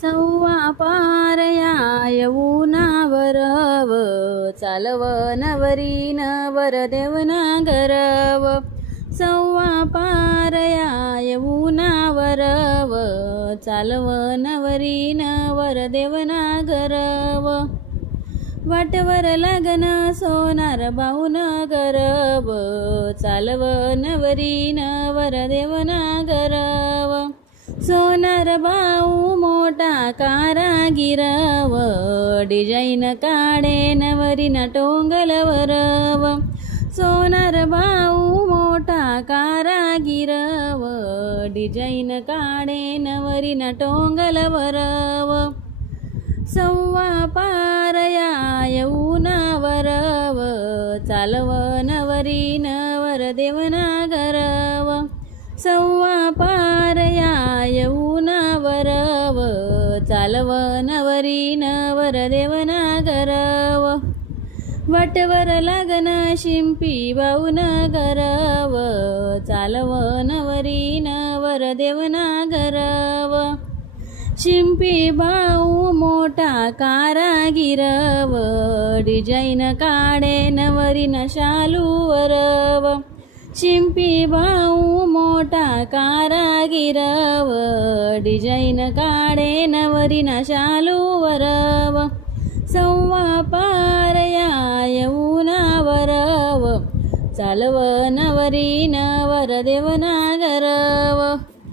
सव्वा पारया यमुनावरव चालव नवरी नवर देवनागरव सव्वा पारया यमुनावरव चालव नवरी नवर देवनागरव वाटवर लग्न सोनार बाऊन गरव चालव नवरी नवर देवनागरव सोनार बाऊ मोठा कारागिरव डिझाईन काढे नवरीना टोंगलवरव सोनार बाऊ मोठा कारागिरव डिझाईन काढे नवरीना टोंगलवरव सव्वा पारया यमुनावरव चालव नवरी नवर देवनागरव सव्वा पारया यमुनावरव चालव नवरी नवर देवनागरव वाटवर लग्न शिंपी बाऊन गरव चालव नवरी नवर देवनागरव शिंपी बाऊ मोठा कारागिरव डिझाईन काढे नवरीना शालूवरव शिंपी बाऊ मोठा कारागिरव डिझाईन काढे नवरीना शालूवरव सव्वा पारया यमुनावरव चालव नवरी नवर देवनागरव